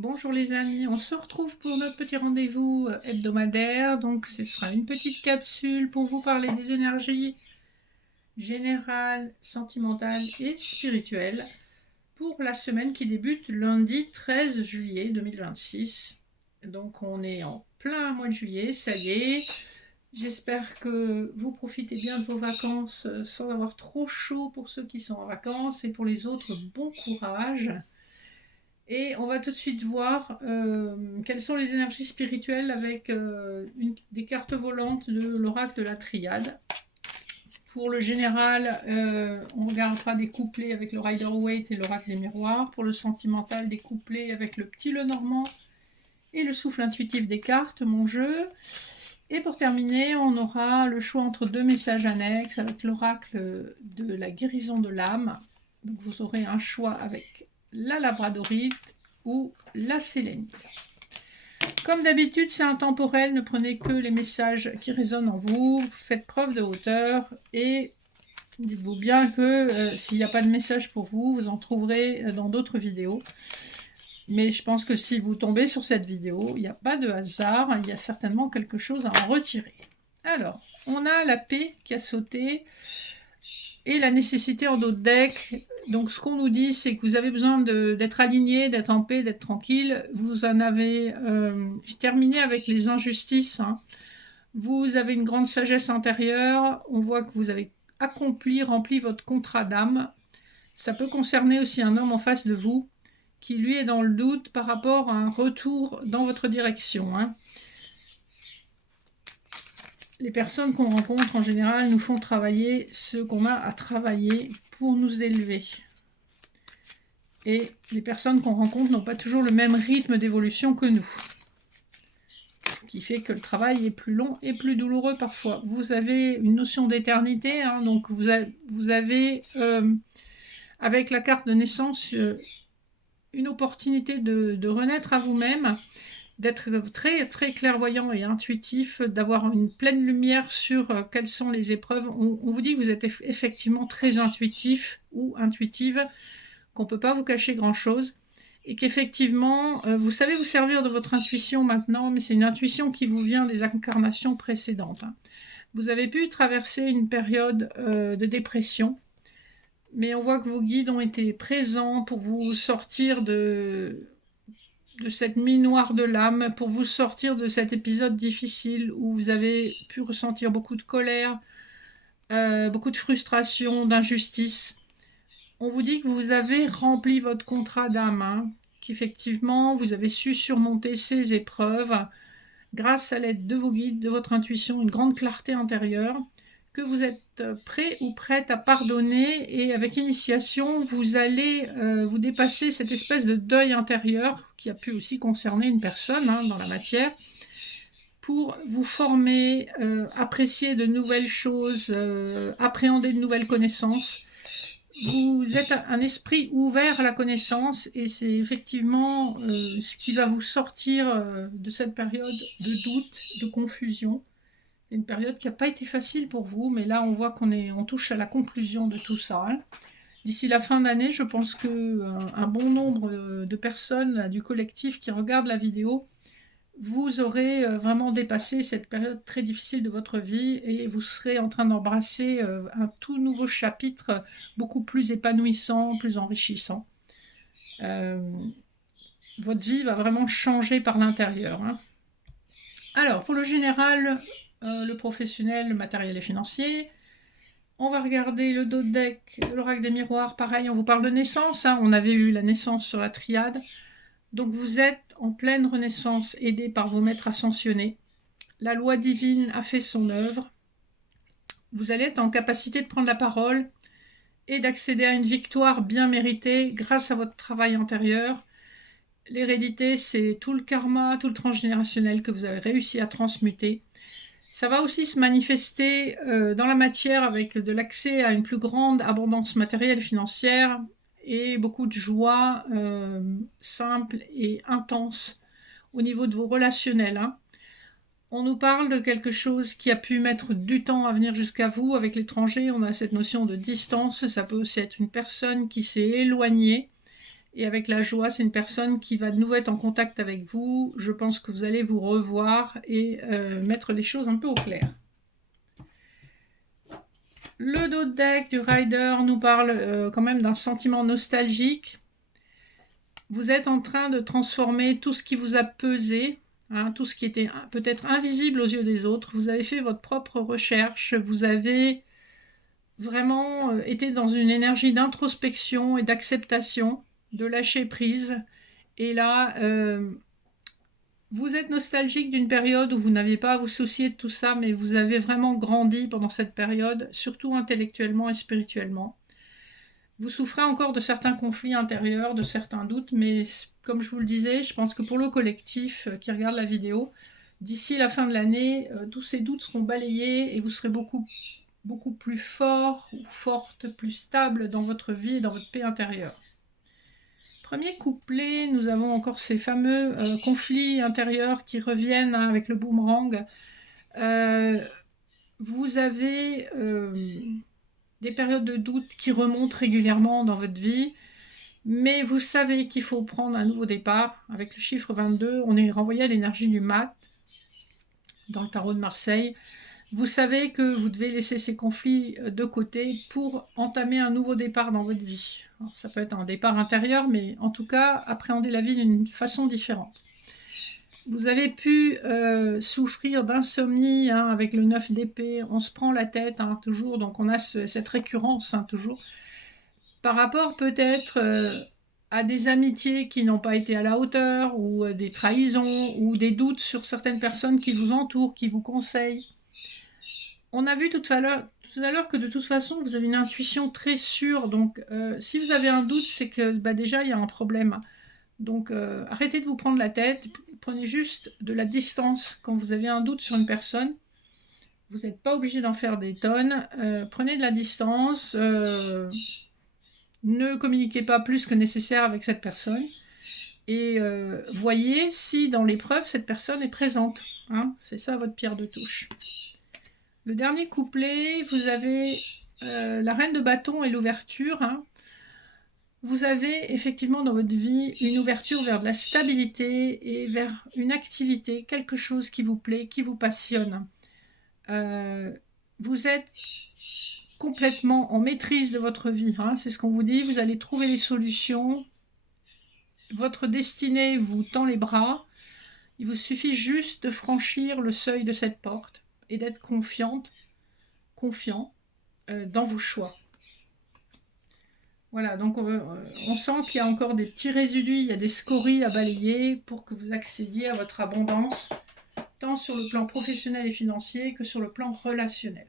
Bonjour les amis, on se retrouve pour notre petit rendez-vous hebdomadaire. Donc ce sera une petite capsule pour vous parler des énergies générales, sentimentales et spirituelles pour la semaine qui débute lundi 13 juillet 2026. Donc on est en plein mois de juillet, ça y est. J'espère que vous profitez bien de vos vacances sans avoir trop chaud pour ceux qui sont en vacances et pour les autres, bon courage. Et on va tout de suite voir quelles sont les énergies spirituelles avec des cartes volantes de l'oracle de la triade. Pour le général, on regardera des couplets avec le Rider-Waite et l'oracle des miroirs. Pour le sentimental, des couplets avec le petit Lenormand et le souffle intuitif des cartes, mon jeu. Et pour terminer, on aura le choix entre deux messages annexes avec l'oracle de la guérison de l'âme. Donc vous aurez un choix avec la labradorite ou la sélénite. Comme d'habitude, c'est intemporel, ne prenez que les messages qui résonnent en vous, faites preuve de hauteur et dites-vous bien que s'il n'y a pas de message pour vous, vous en trouverez dans d'autres vidéos. Mais je pense que si vous tombez sur cette vidéo, il n'y a pas de hasard, il y a certainement quelque chose à en retirer. Alors, on a la paix qui a sauté et la nécessité en d'autres decks. Donc ce qu'on nous dit, c'est que vous avez besoin d'être aligné, d'être en paix, d'être tranquille. Vous en avez terminé avec les injustices. Hein. Vous avez une grande sagesse intérieure. On voit que vous avez rempli votre contrat d'âme. Ça peut concerner aussi un homme en face de vous qui lui est dans le doute par rapport à un retour dans votre direction. Hein. Les personnes qu'on rencontre en général nous font travailler ce qu'on a à travailler pour nous élever. Et les personnes qu'on rencontre n'ont pas toujours le même rythme d'évolution que nous. Ce qui fait que le travail est plus long et plus douloureux parfois. Vous avez une notion d'éternité, hein, donc vous avez avec la carte de naissance, une opportunité de renaître à vous-même, d'être très, très clairvoyant et intuitif, d'avoir une pleine lumière sur quelles sont les épreuves. On vous dit que vous êtes effectivement très intuitif ou intuitive, qu'on ne peut pas vous cacher grand-chose, et qu'effectivement, vous savez vous servir de votre intuition maintenant, mais c'est une intuition qui vous vient des incarnations précédentes. Hein. Vous avez pu traverser une période de dépression, mais on voit que vos guides ont été présents pour vous sortir de cette mine noire de l'âme, pour vous sortir de cet épisode difficile où vous avez pu ressentir beaucoup de colère, beaucoup de frustration, d'injustice. On vous dit que vous avez rempli votre contrat d'âme, hein, qu'effectivement vous avez su surmonter ces épreuves grâce à l'aide de vos guides, de votre intuition, une grande clarté intérieure, que vous êtes prêt ou prête à pardonner, et avec initiation, vous allez vous dépasser cette espèce de deuil intérieur qui a pu aussi concerner une personne hein, dans la matière, pour vous former, apprécier de nouvelles choses, appréhender de nouvelles connaissances. Vous êtes un esprit ouvert à la connaissance et c'est effectivement ce qui va vous sortir de cette période de doute, de confusion. Une période qui n'a pas été facile pour vous, mais là on voit on touche à la conclusion de tout ça. Hein. D'ici la fin d'année, je pense qu'un bon nombre de personnes du collectif qui regardent la vidéo, vous aurez vraiment dépassé cette période très difficile de votre vie et vous serez en train d'embrasser un tout nouveau chapitre beaucoup plus épanouissant, plus enrichissant. Votre vie va vraiment changer par l'intérieur. Hein. Alors, pour le général, le professionnel, le matériel et financier, on va regarder le dos de deck, l'oracle des miroirs, pareil, on vous parle de naissance, hein, on avait eu la naissance sur la triade. Donc vous êtes en pleine renaissance, aidé par vos maîtres ascensionnés. La loi divine a fait son œuvre. Vous allez être en capacité de prendre la parole et d'accéder à une victoire bien méritée grâce à votre travail antérieur. L'hérédité, c'est tout le karma, tout le transgénérationnel que vous avez réussi à transmuter. Ça va aussi se manifester dans la matière avec de l'accès à une plus grande abondance matérielle et financière, et beaucoup de joie simple et intense au niveau de vos relationnels. Hein. On nous parle de quelque chose qui a pu mettre du temps à venir jusqu'à vous. Avec l'étranger, on a cette notion de distance. Ça peut aussi être une personne qui s'est éloignée Et avec la joie, c'est une personne qui va de nouveau être en contact avec vous. Je pense que vous allez vous revoir et mettre les choses un peu au clair. Le dos de deck du Rider nous parle quand même d'un sentiment nostalgique. Vous êtes en train de transformer tout ce qui vous a pesé, hein, tout ce qui était peut-être invisible aux yeux des autres. Vous avez fait votre propre recherche, vous avez vraiment été dans une énergie d'introspection et d'acceptation, de lâcher prise. Et là, vous êtes nostalgique d'une période où vous n'aviez pas à vous soucier de tout ça, mais vous avez vraiment grandi pendant cette période, surtout intellectuellement et spirituellement. Vous souffrez encore de certains conflits intérieurs, de certains doutes, mais comme je vous le disais, je pense que pour le collectif qui regarde la vidéo, d'ici la fin de l'année, tous ces doutes seront balayés et vous serez beaucoup plus fort ou forte, plus stable dans votre vie et dans votre paix intérieure. Premier couplet, nous avons encore ces fameux conflits intérieurs qui reviennent avec le boomerang. Vous avez des périodes de doute qui remontent régulièrement dans votre vie, mais vous savez qu'il faut prendre un nouveau départ. Avec le chiffre 22, on est renvoyé à l'énergie du mat dans le tarot de Marseille. Vous savez que vous devez laisser ces conflits de côté pour entamer un nouveau départ dans votre vie. Alors, ça peut être un départ intérieur, mais en tout cas, appréhender la vie d'une façon différente. Vous avez pu souffrir d'insomnie hein, avec le 9 d'épée. On se prend la tête hein, toujours, donc on a cette récurrence hein, toujours. Par rapport peut-être à des amitiés qui n'ont pas été à la hauteur, ou des trahisons, ou des doutes sur certaines personnes qui vous entourent, qui vous conseillent. On a vu tout à l'heure que de toute façon, vous avez une intuition très sûre. Donc, si vous avez un doute, c'est que déjà, il y a un problème. Donc, arrêtez de vous prendre la tête. Prenez juste de la distance quand vous avez un doute sur une personne. Vous n'êtes pas obligé d'en faire des tonnes. Prenez de la distance. Ne communiquez pas plus que nécessaire avec cette personne. Et voyez si dans l'épreuve, cette personne est présente. Hein, c'est ça votre pierre de touche. Le dernier couplet, vous avez la reine de bâton et l'ouverture. Hein. Vous avez effectivement dans votre vie une ouverture vers de la stabilité et vers une activité, quelque chose qui vous plaît, qui vous passionne. Vous êtes complètement en maîtrise de votre vie. Hein. C'est ce qu'on vous dit, vous allez trouver les solutions. Votre destinée vous tend les bras. Il vous suffit juste de franchir le seuil de cette porte et d'être confiant dans vos choix. Voilà, donc on sent qu'il y a encore des petits résidus, il y a des scories à balayer pour que vous accédiez à votre abondance, tant sur le plan professionnel et financier que sur le plan relationnel.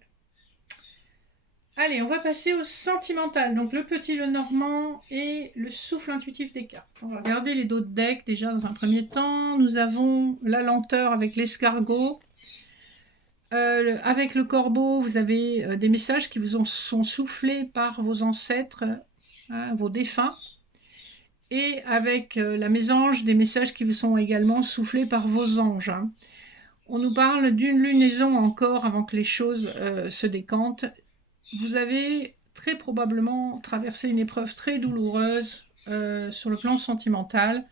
Allez, on va passer au sentimental, donc le petit Lenormand et le souffle intuitif des cartes. On va regarder les dos de deck déjà dans un premier temps. Nous avons la lenteur avec l'escargot. Avec le corbeau, vous avez des messages qui vous sont soufflés par vos ancêtres, hein, vos défunts. Et avec la mésange, des messages qui vous sont également soufflés par vos anges. Hein. On nous parle d'une lunaison encore avant que les choses se décantent. Vous avez très probablement traversé une épreuve très douloureuse sur le plan sentimental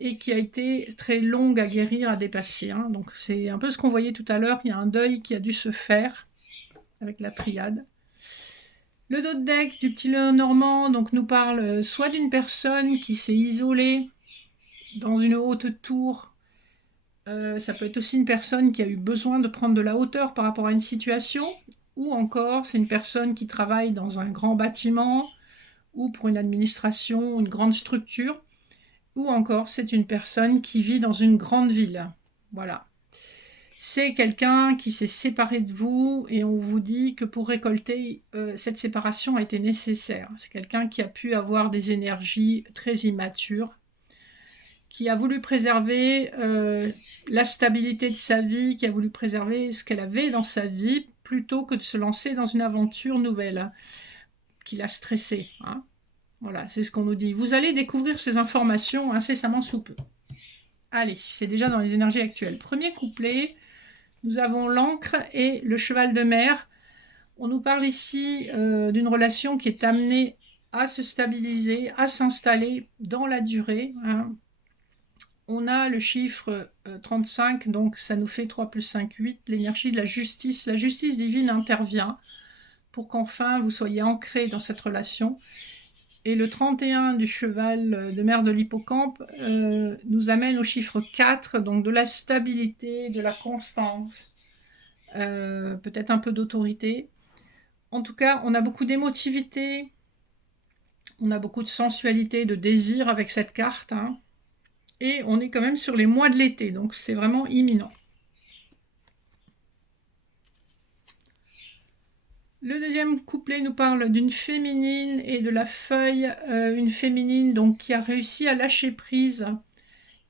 et qui a été très longue à guérir, à dépasser. Hein. Donc c'est un peu ce qu'on voyait tout à l'heure, il y a un deuil qui a dû se faire avec la triade. Le dos de deck du petit Lenormand donc, nous parle soit d'une personne qui s'est isolée dans une haute tour, ça peut être aussi une personne qui a eu besoin de prendre de la hauteur par rapport à une situation, ou encore c'est une personne qui travaille dans un grand bâtiment ou pour une administration, une grande structure, ou encore c'est une personne qui vit dans une grande ville. Voilà. C'est quelqu'un qui s'est séparé de vous et on vous dit que pour récolter, cette séparation a été nécessaire. C'est quelqu'un qui a pu avoir des énergies très immatures, qui a voulu préserver la stabilité de sa vie, qui a voulu préserver ce qu'elle avait dans sa vie, plutôt que de se lancer dans une aventure nouvelle, hein, qui l'a stressée. Hein. Voilà, c'est ce qu'on nous dit. Vous allez découvrir ces informations incessamment sous peu. Allez, c'est déjà dans les énergies actuelles. Premier couplet, nous avons l'encre et le cheval de mer. On nous parle ici d'une relation qui est amenée à se stabiliser, à s'installer dans la durée, hein. On a le chiffre 35, donc ça nous fait 3 plus 5, 8, l'énergie de la justice. La justice divine intervient pour qu'enfin vous soyez ancrés dans cette relation. Et le 31 du cheval de mer de l'hippocampe nous amène au chiffre 4, donc de la stabilité, de la constance, peut-être un peu d'autorité. En tout cas, on a beaucoup d'émotivité, on a beaucoup de sensualité, de désir avec cette carte, hein. Et on est quand même sur les mois de l'été, donc c'est vraiment imminent. Le deuxième couplet nous parle d'une féminine et de la feuille, une féminine donc qui a réussi à lâcher prise,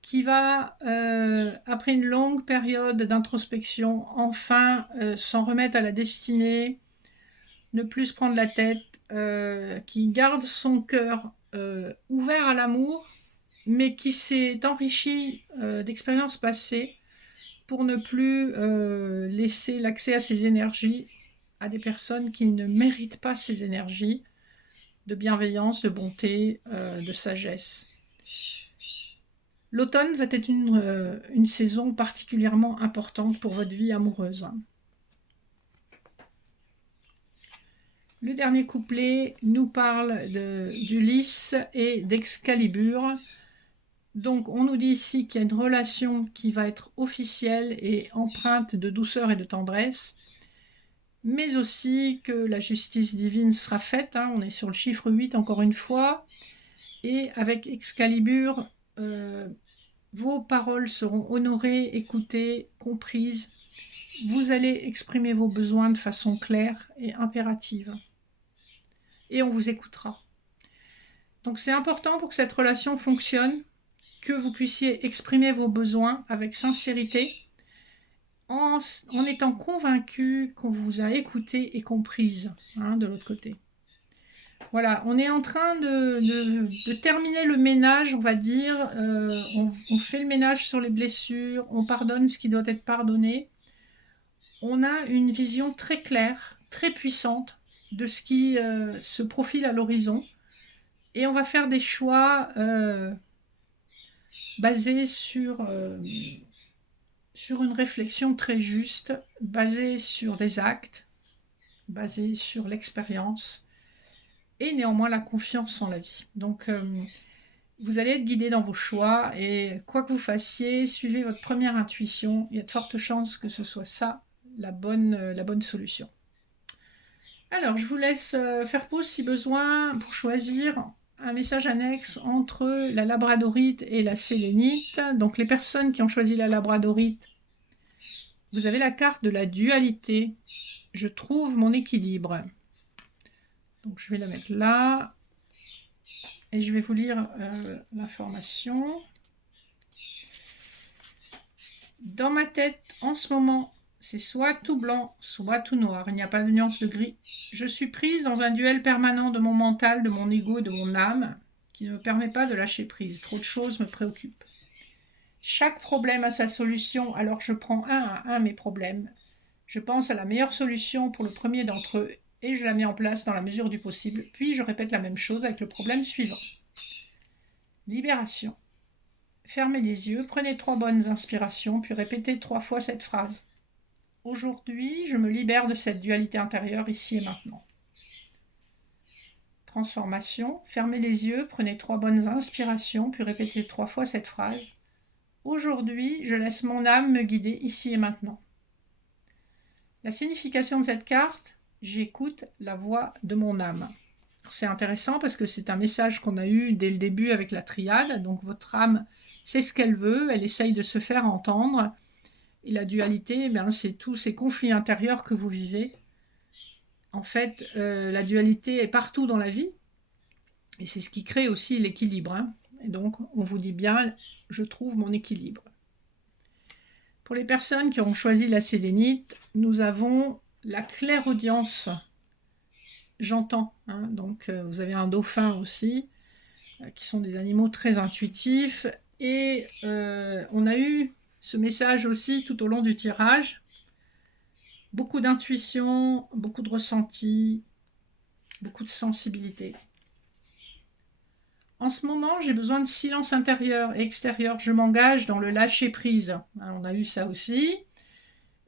qui va, après une longue période d'introspection, enfin s'en remettre à la destinée, ne plus se prendre la tête, qui garde son cœur ouvert à l'amour, mais qui s'est enrichi d'expériences passées pour ne plus laisser l'accès à ses énergies à des personnes qui ne méritent pas ces énergies de bienveillance, de bonté, de sagesse. L'automne va être une saison particulièrement importante pour votre vie amoureuse. Le dernier couplet nous parle d'Ulysse et d'Excalibur. Donc on nous dit ici qu'il y a une relation qui va être officielle et empreinte de douceur et de tendresse, mais aussi que la justice divine sera faite, hein. On est sur le chiffre 8 encore une fois, et avec Excalibur, vos paroles seront honorées, écoutées, comprises. Vous allez exprimer vos besoins de façon claire et impérative. Et on vous écoutera. Donc c'est important pour que cette relation fonctionne, que vous puissiez exprimer vos besoins avec sincérité, en étant convaincu qu'on vous a écouté et comprise, hein, de l'autre côté. Voilà, on est en train de terminer le ménage, on va dire. On fait le ménage sur les blessures, on pardonne ce qui doit être pardonné. On a une vision très claire, très puissante de ce qui se profile à l'horizon. Et on va faire des choix basés sur une réflexion très juste, basée sur des actes, basée sur l'expérience, et néanmoins la confiance en la vie. Donc, vous allez être guidé dans vos choix, et quoi que vous fassiez, suivez votre première intuition. Il y a de fortes chances que ce soit ça, la bonne solution. Alors, je vous laisse faire pause si besoin pour choisir un message annexe entre la labradorite et la sélénite. Donc, les personnes qui ont choisi la labradorite, vous avez la carte de la dualité. Je trouve mon équilibre. Donc, je vais la mettre là. Et je vais vous lire l'information. Dans ma tête, en ce moment, c'est soit tout blanc, soit tout noir. Il n'y a pas de nuance de gris. Je suis prise dans un duel permanent de mon mental, de mon ego, de mon âme, qui ne me permet pas de lâcher prise. Trop de choses me préoccupent. Chaque problème a sa solution, alors je prends un à un mes problèmes. Je pense à la meilleure solution pour le premier d'entre eux et je la mets en place dans la mesure du possible. Puis je répète la même chose avec le problème suivant. Libération. Fermez les yeux, prenez 3 bonnes inspirations, puis répétez 3 fois cette phrase. Aujourd'hui, je me libère de cette dualité intérieure ici et maintenant. Transformation. Fermez les yeux, prenez 3 bonnes inspirations, puis répétez 3 fois cette phrase. Aujourd'hui, je laisse mon âme me guider ici et maintenant. La signification de cette carte, j'écoute la voix de mon âme. C'est intéressant parce que c'est un message qu'on a eu dès le début avec la triade. Donc votre âme sait ce qu'elle veut, elle essaye de se faire entendre. Et la dualité, c'est tous ces conflits intérieurs que vous vivez. En fait, la dualité est partout dans la vie. Et c'est ce qui crée aussi l'équilibre, hein. Et donc, on vous dit bien, je trouve mon équilibre. Pour les personnes qui ont choisi la sélénite, nous avons la clairaudience. J'entends, hein. Donc, vous avez un dauphin aussi, qui sont des animaux très intuitifs. Et on a eu ce message aussi tout au long du tirage. Beaucoup d'intuition, beaucoup de ressenti, beaucoup de sensibilité. En ce moment, j'ai besoin de silence intérieur et extérieur. Je m'engage dans le lâcher-prise. Hein, on a eu ça aussi.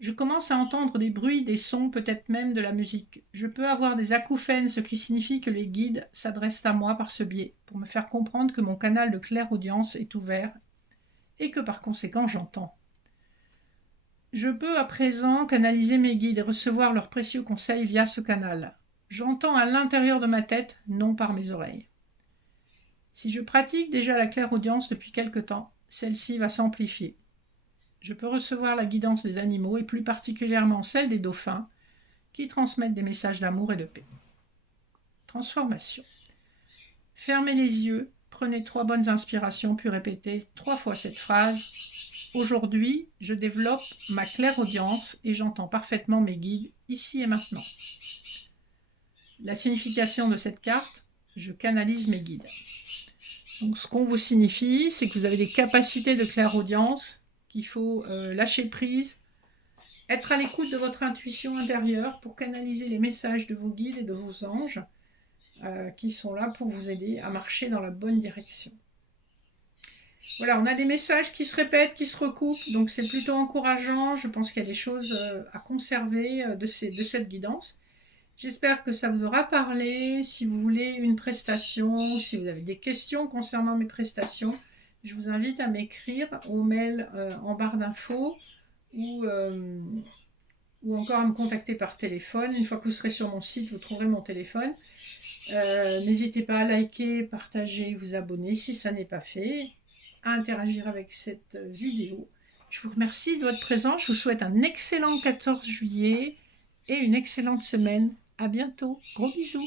Je commence à entendre des bruits, des sons, peut-être même de la musique. Je peux avoir des acouphènes, ce qui signifie que les guides s'adressent à moi par ce biais, pour me faire comprendre que mon canal de clairaudience est ouvert et que par conséquent j'entends. Je peux à présent canaliser mes guides et recevoir leurs précieux conseils via ce canal. J'entends à l'intérieur de ma tête, non par mes oreilles. Si je pratique déjà la clairaudience depuis quelque temps, celle-ci va s'amplifier. Je peux recevoir la guidance des animaux et plus particulièrement celle des dauphins qui transmettent des messages d'amour et de paix. Transformation. Fermez les yeux, prenez 3 bonnes inspirations puis répétez 3 fois cette phrase. Aujourd'hui, je développe ma clairaudience et j'entends parfaitement mes guides ici et maintenant. La signification de cette carte, je canalise mes guides. Donc ce qu'on vous signifie, c'est que vous avez des capacités de clairaudience, qu'il faut lâcher prise, être à l'écoute de votre intuition intérieure pour canaliser les messages de vos guides et de vos anges qui sont là pour vous aider à marcher dans la bonne direction. Voilà, on a des messages qui se répètent, qui se recoupent, donc c'est plutôt encourageant. Je pense qu'il y a des choses à conserver de cette guidance. J'espère que ça vous aura parlé. Si vous voulez une prestation, si vous avez des questions concernant mes prestations, je vous invite à m'écrire au mail en barre d'infos ou encore à me contacter par téléphone. Une fois que vous serez sur mon site, vous trouverez mon téléphone. N'hésitez pas à liker, partager, vous abonner si ça n'est pas fait, à interagir avec cette vidéo. Je vous remercie de votre présence. Je vous souhaite un excellent 14 juillet et une excellente semaine. À bientôt. Gros bisous.